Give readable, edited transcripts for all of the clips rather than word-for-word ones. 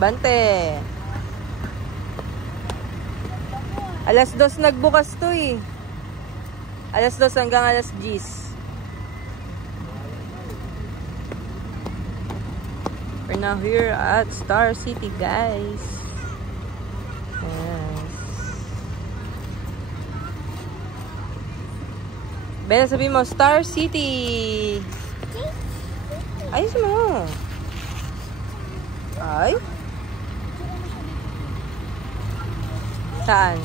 Bante. Alas 2 nagbukas to eh. Alas 2 hanggang alas 10. We're now here at Star City, guys. Yes. Bella, sabi mo, Star City. Ayos mo. Ay? Saan?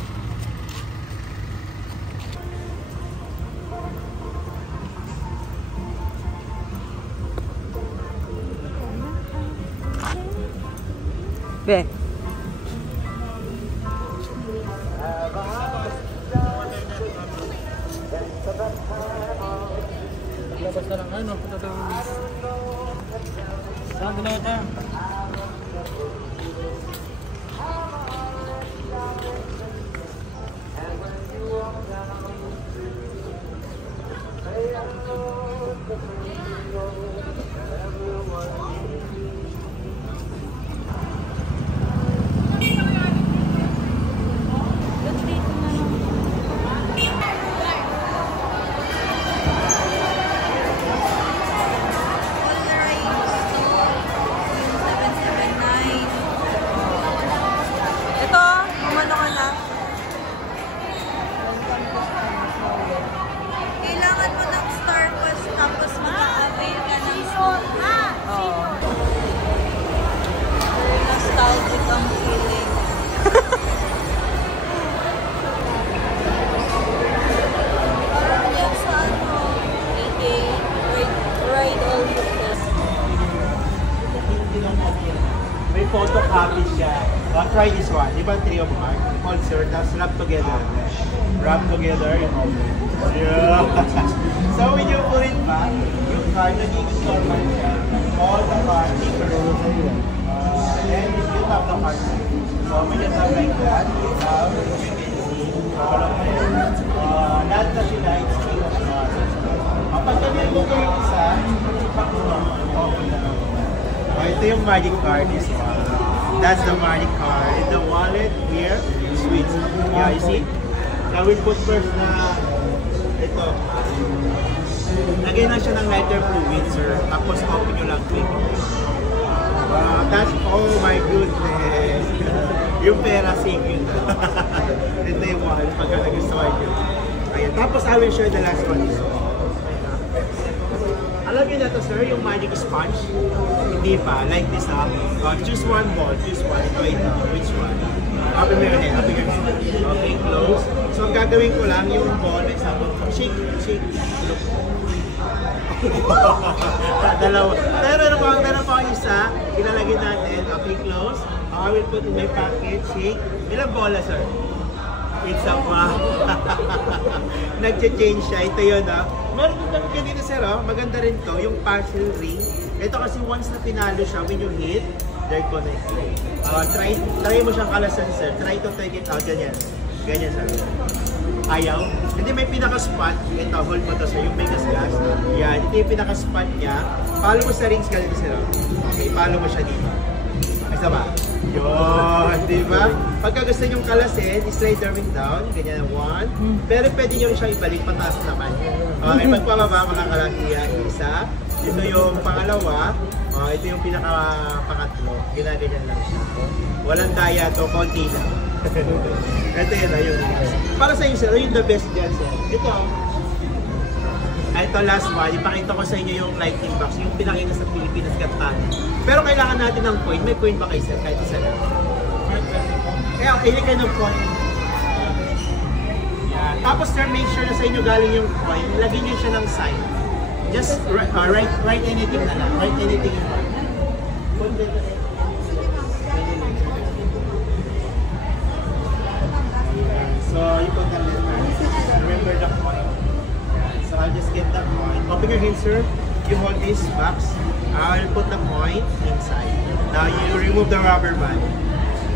Be. Labas na lang ano, saan ginagawa? May photocopy siya. Try this one. Di ba trio mark? Hold sir, tapos wrap together. Wrap together yung open. Yeah. So when you put it back, yung card nagiging normal siya. All the card, and if you tap the card, so when you tap like that, you have, you can see, all of them. Lahat na sila, it's free of charge. Kapag ganyan mo ko yung isa, ipak mo lang. Okay na. Ito yung magic card, this one. That's the magic card. In the wallet here, sweets. Yeah, you see? I will put first na ito. Lagyan na siya ng lighter fluid, sir. Tapos open nyo lang quick. That's, oh my goodness. Yung pera, save yun. Ito yung wallet pagka nagustuhan yun. Ayan. Tapos I will share the last one. Alam niyo na to, sir, yung magic sponge? Hindi pa. Like this, ha? Choose one ball. Choose one. Wait, which one? Open your head. Open your head. Okay, close. So, ang gagawin ko lang, yung ball, example, shake, shake. Look. Dalawa. Pero pa ang isa, ilalagay natin. Okay, close. I will put in my pocket. Shake. Ilang bola, sir? It's a wow. Nag-change siya. Ito yun, ha? Meron din kami kanina, sir, oh. Maganda rin to, yung parcel ring. Ito kasi once na pinalo siya, when you hit, they're connected. Try mo siyang kalasan, sir. Try to take it out. Ganyan. Ganyan, sir. Ayaw. Hindi, may pinaka-spot. Ito, hold mo to, sir. Yung may gas-gas. Yan. Ito yung pinaka-spot niya. Palo mo sa rings ganito, sir. Okay, palo mo siya dito. Isa ba? Yun, di ba? Pagka gusto nyo kalasin, slide ring down, ganyan na one. Pero pwede nyo rin siya ibalik, pataas naman. Okay, pagpababa, makakalasiya, isa. Ito yung pangalawa. Ito yung pinaka-pangatlo. Ginaganyan lang siya. Walang daya to, konti lang. Ito yun, yung para sa inyo, sir, yung the best dyan, sir. Ito. Ito last one, ipakita ko sa inyo yung lightning box, yung pinakita sa Pilipinas Got Talent. Pero kailangan natin ng coin. May coin ba kayo, sir? Kahit isa lang. Kaya, ili kayo ng coin. Yan. Tapos, sir, make sure na sa inyo galing yung coin. Lagyan nyo siya ng sign. Just write anything na lang. Write anything in coin. So, you put the letter. Remember the coin. So, I'll just get that coin. Open your hand, sir. You hold this box. I'll put the coin inside. Now, you remove the rubber band.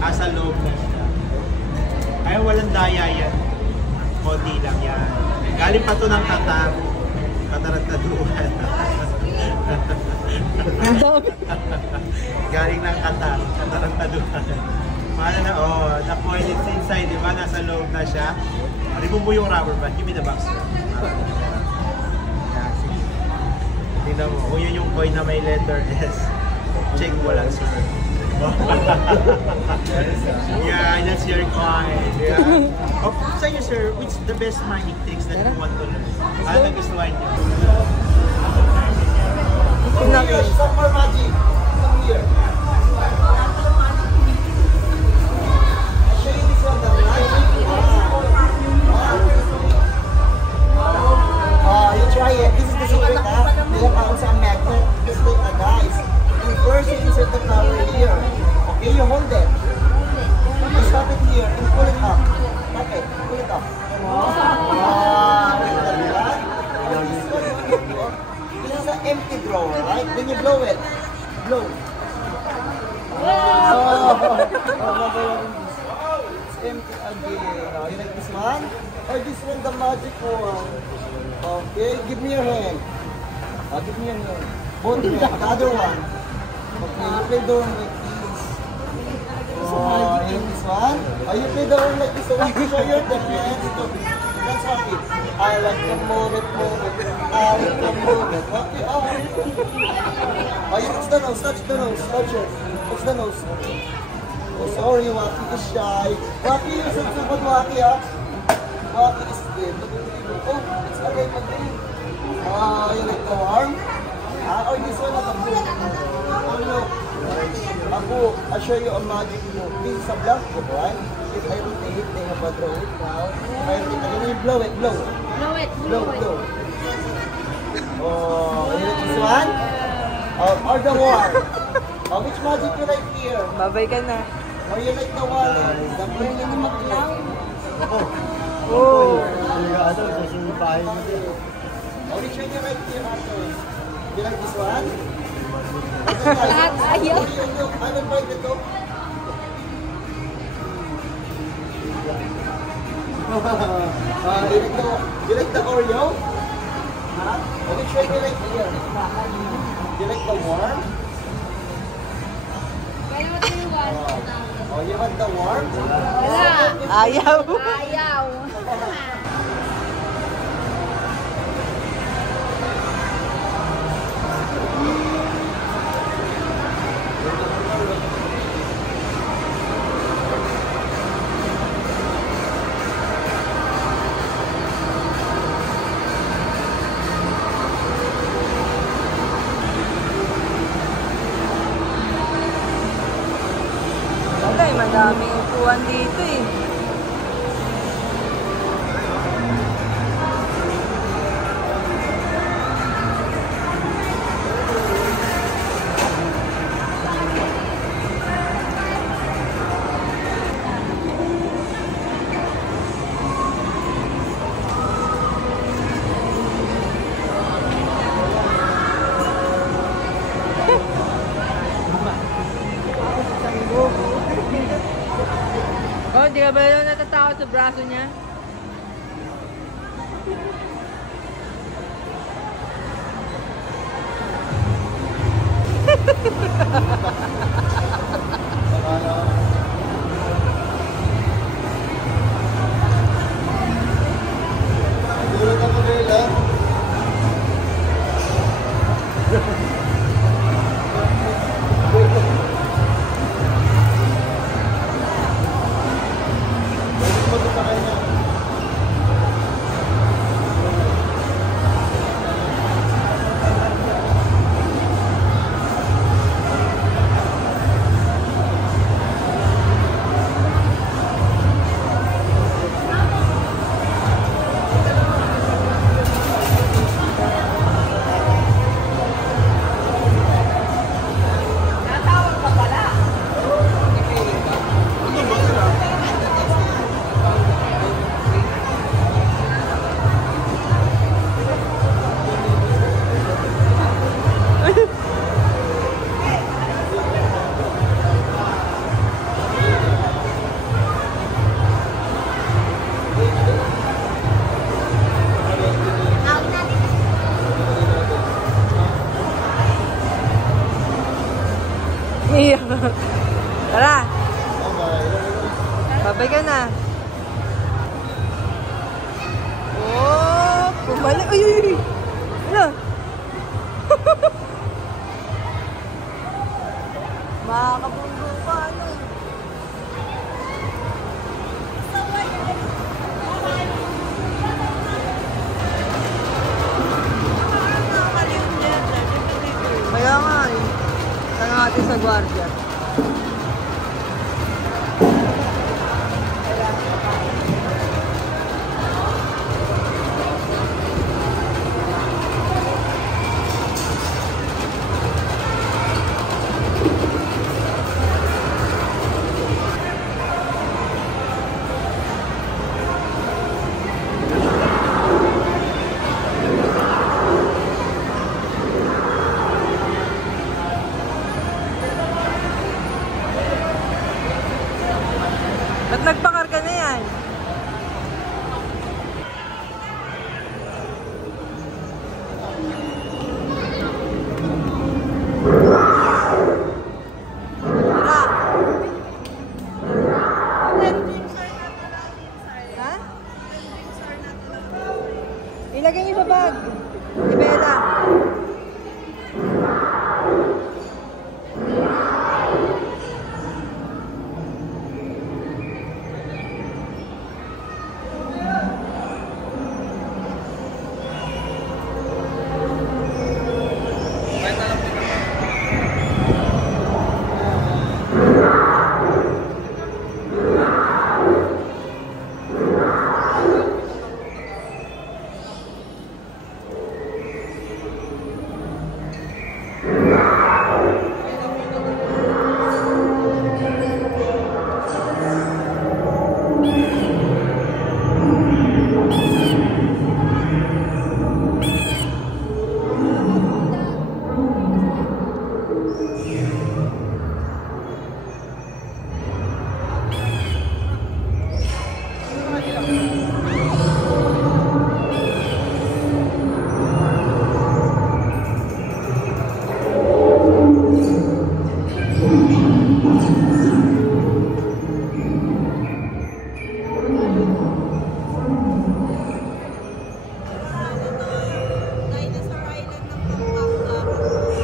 Asa loob na siya. Ay, walang daya yan. Konti lang yan. Galing pa ito ng katarataduhan. galing ng Qatar. Qatar ang taluhan. Paano na, oh, the coin is inside, di ba? Nasa loob na siya. Remove mo yung rubber band. Give me the box. Yeah, sige. Tingnan mo. Kung yun yung coin na may letter S. Check mo lang, sir. Yeah, that's your coin. Yeah. Oh, sa'yo, sir, which the best magic tricks that you want to learn? Ano nagustuhan niyo? Some more magic. Come here. I'll show you this one, the magic. You try it. This is the secret, ha? Nila pa sa magnet. Just like that, guys. And first, you insert the flower here. Okay, you hold it. You stop it here and pull it up. Stop it. Pull it up. This is an empty drawer, right? Then you blow it. Blow. It's empty again. You like this one? Or this one, the magic one? Okay, give me your hand. Give me your hand. Both hands. The other one. Okay, you play the one like this. Oh, you like this one? Oh, you play the one like this. So want to show your defense? That's happy. I like to move it, move it. I like to move it. Okay, oh. Oh, you touch the nose, touch the nose. Touch it. Touch the nose. Oh, sorry, Waki is shy. Waki, you should support Waki, ha? Waki is good. Oh, it's again, again. Oh, you like the arm? Or this one, oh, look. Ako, I'll show you a magic move. This is a blank book, right? If I rotate, they have a draw it now. If I rotate, again, you blow it, blow. Blow it, Blow, blow. Oh, you like this one? Or the one? Oh, which magic you like here? Babay ka na. Or you like the one? The one in the McClown? Oh! Oh, which one you like here, Arthur? You like this one? Ayaw. I will buy the dog. You like the Oreo? Huh? Oh, which one you like here? You like the worm? Kaya what do you want? Oh, you want the worm? Wala. Ayaw! Ayaw. Wala, madaming upuan dito eh. Oh, di ka ba lang natatakot sa braso niya? Dulot ako nila. Iyak. Tara. Bye-bye. Babay ka na. Oh, bumalik. Ay, ay, ay. Ano? Makakabundo pa, ano? Kaya nga eh. Kaya natin sa gwardiya. Ba't nagpakarga na yan? Tara! Ha? Ilagay niyo sa bag. Ibela.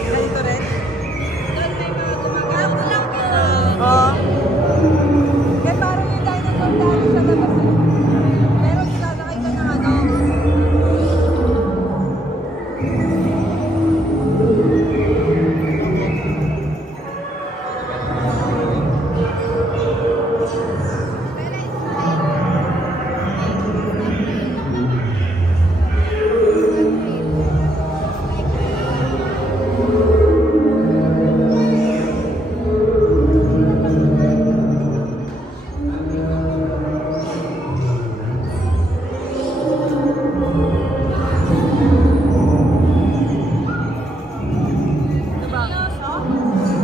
Ganito rin? Oo. Kaya parang yung dinosaur dahil sa labas eh. Pero sinasakay ka ng ano.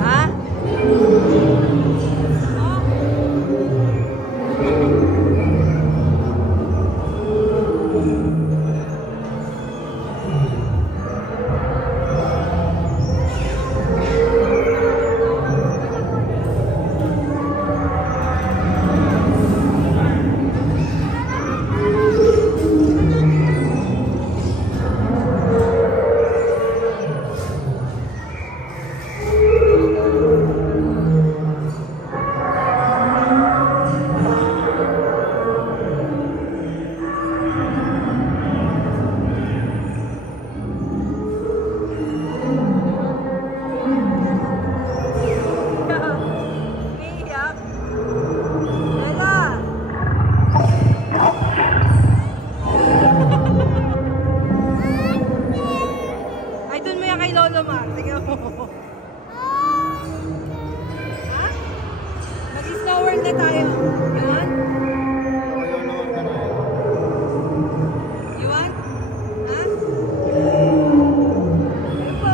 Ha? Iiyak. Bella! Ay, dun mo yan kay Lolo Mar. Tingnan mo. Ha? Mag-snow world na tayo. Yun? You want? Ha? Ano po?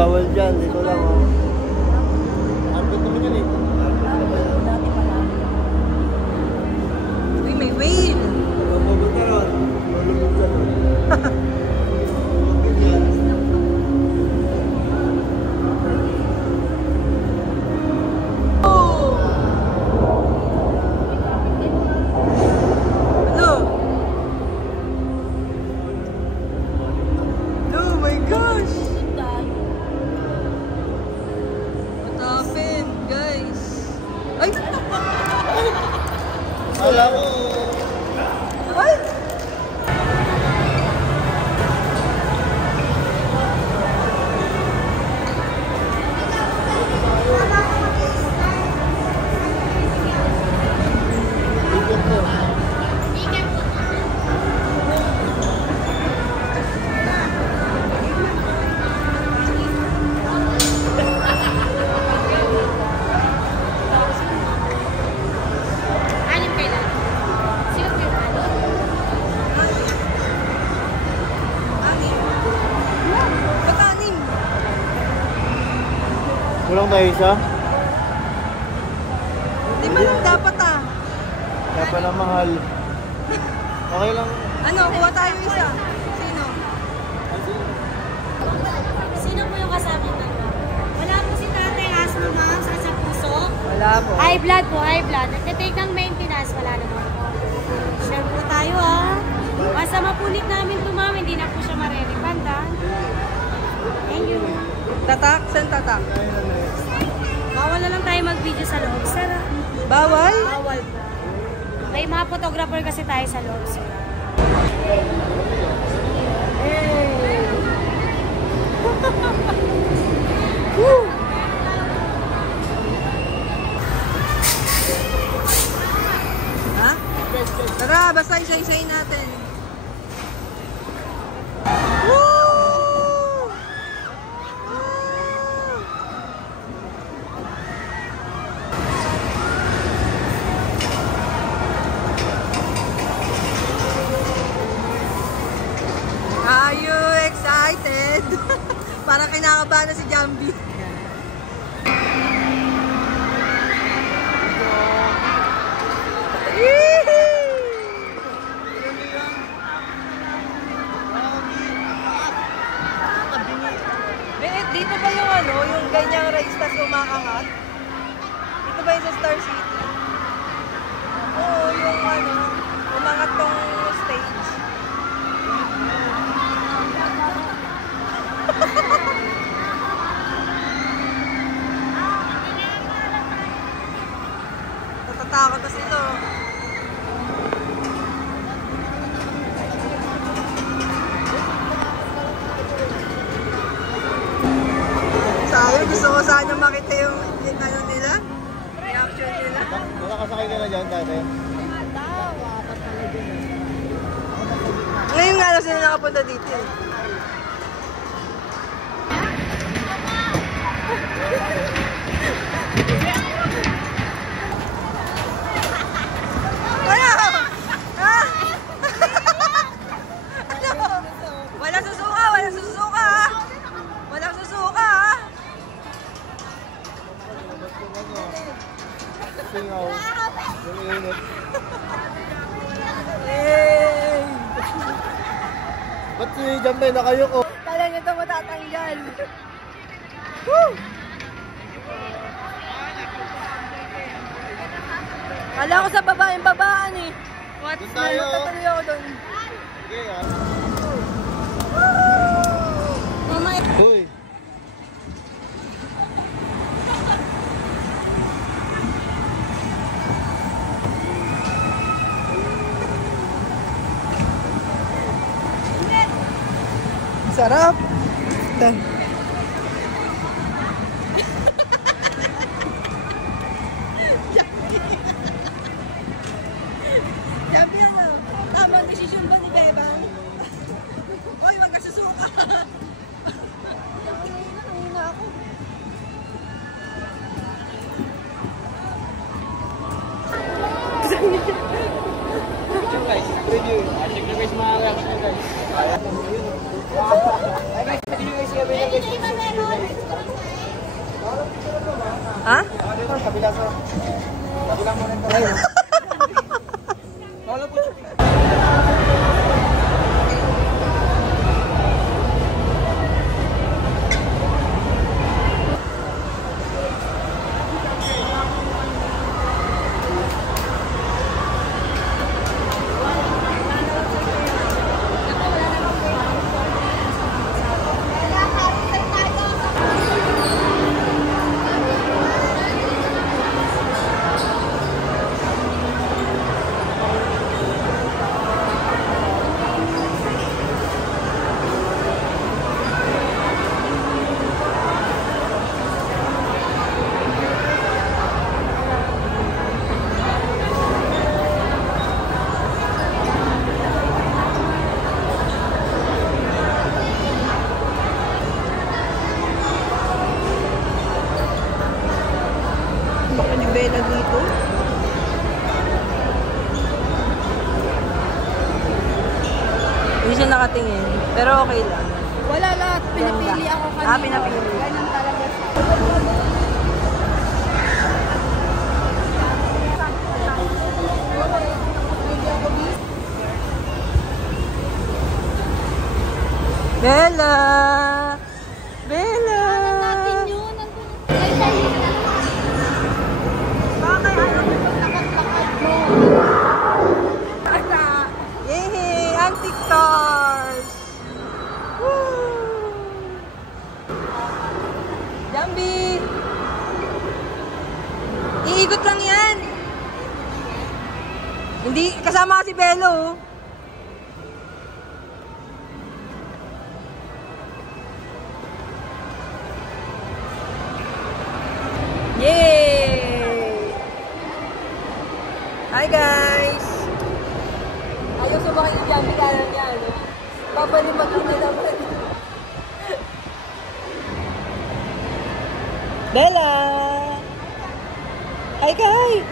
bawal dyan. Dito lang, oh. Arbit naman yan, eh. Dati pa lang. Uy, may whale! Mababot ka ron. Malulog ka ron. Oh! Ano? Oh my gosh! What happened, guys? Ay! Wala ko. Ay! Anim kailan? Sino po yung anim? Anim? Ba't anim? Kulang tayo isa? Di ba lang dapat ah? Kaya pala mahal. Okay lang. Ano, kuha tayo isa. Sino? Sino po yung kasama natin? Wala po si tatay asma, ma'am, sa puso. Wala po. High blood po, high blood. Nagtitake ng maintenance, wala naman po. Share po tayo ah. Basta mapulit namin ito ma'am, hindi na po siya marerepand ah. Thank you. Tatak? Saan tatak? Bawal na lang tayo mag-video sa loob, sir ah. Bawal? Bawal po. May mga photographer kasi tayo sa loob, sir. Woo! Ha? Tara, basta isa-isayin natin. Woo! Woo! Are you excited? Parang kinakabahan na si Jambi. Dito ba yung ano, yung ganyang race tas umakangat? Dito ba yung sa Star City? Oo, yung ano, umangat tong stage. Natatakot na sila. Sayang, gusto ko sana makita yung ano nila, reaction nila. Nakasakay ka na dyan, dati? Ngayon nga lang sila nakapunta dito eh. Ano? Ha? Ano? Walang susuka, walang susuka ha? Walang susuka ha? Singaw. Yung init. Yay! Ba't si Jambe nakayoko? Kala nyo ito matatanggal. Woo! Kala ko sa babaeng babaan eh. What's Doon tayo. Matatuloy ako doon. Sige, ah. Mamaya. Hoy. Sarap. Sabi ano, tamang desisyon ba ni Bebang? Hoy, wag ka susuka. Nahina ako. Guys, preview. Check nyo guys mga reaction guys. Guys, pwede nyo guys i-avail na guys. Kabila sa... Kabila mo rin tayo. Wala po siya. Baka ni Bella dito. Hindi siya nakatingin. Pero okay lang. Wala lahat. Pinapili ako kanina. Pinapili. Ganyan talaga siya. Bella! Bella! Natin yun. Ay, tayo na. Bakit ano mo nakalakad mo? Yay! Antique cars! Woo! Jambi! Iikot lang yan! Hindi, kasama si Bello. Yay! Hi guys! Ayaw sumakay ni Jambi kanan niya, ano? Papalimag na naman. Bella! Hi guys!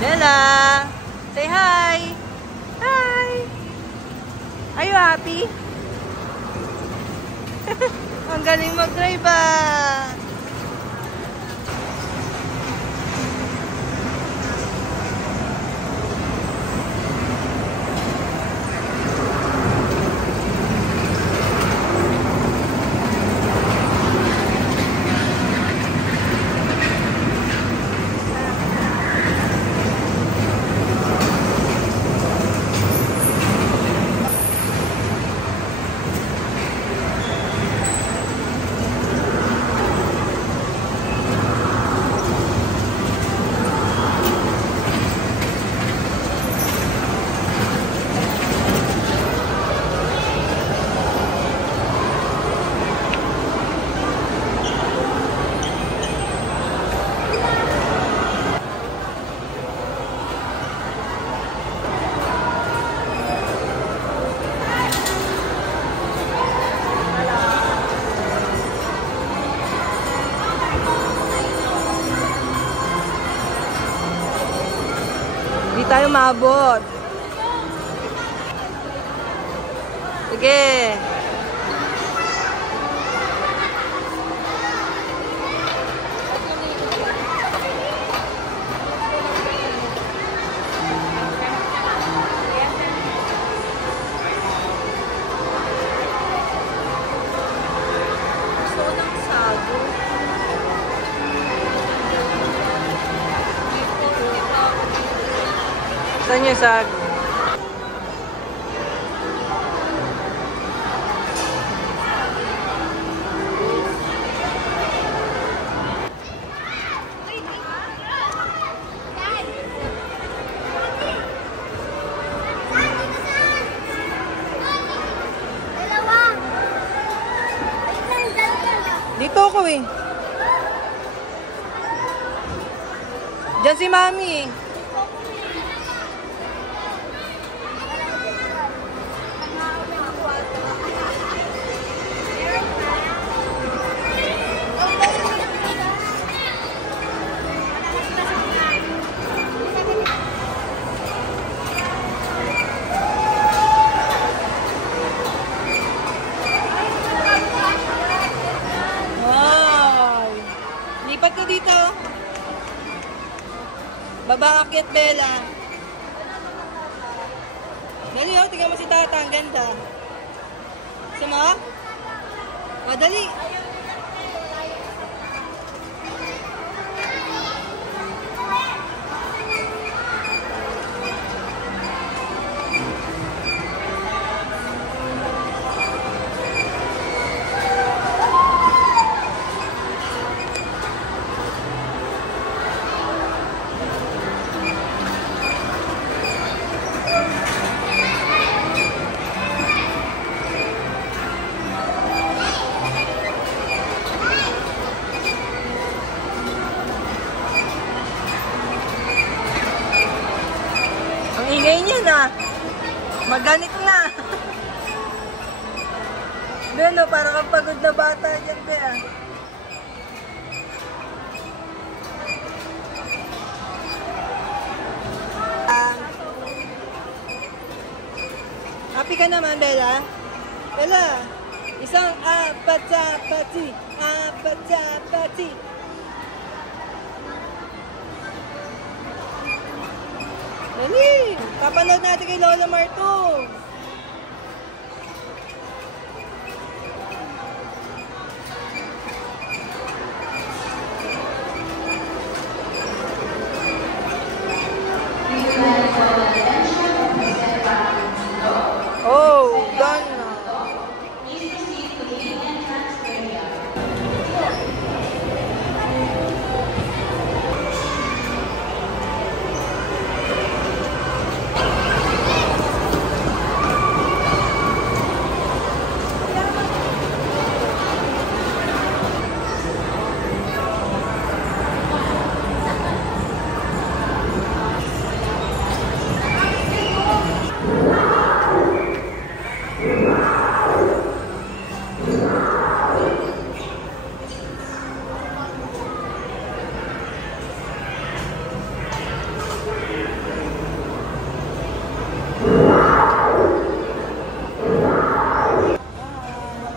Bella! Say hi! Hi! Are you happy? Ang galing mag-drive ah! Hindi tayo maabot. Sige. Gusto ko ng sago. Saan yung sago? Dito ako eh. Diyan si Mami eh. Wow! Lipat ka dito. Baba akit, Bella. Dali oh, tingnan mo si Tata, ang ganda. Gusto mo? O, dali. Ang ingay niya na. Maganit na. Doon o, parang kang pagod na bata dyan, Bea. Happy ka naman, Bella? Bella, isang apatapati, apatapati. Dali! Papanood natin kay Lola Marto. Oh, done na.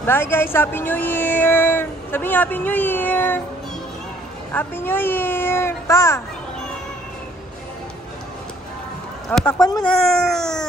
Bye guys, Happy New Year! Sabi niyo Happy New Year! Happy New Year! Pa! O, takpan mo na!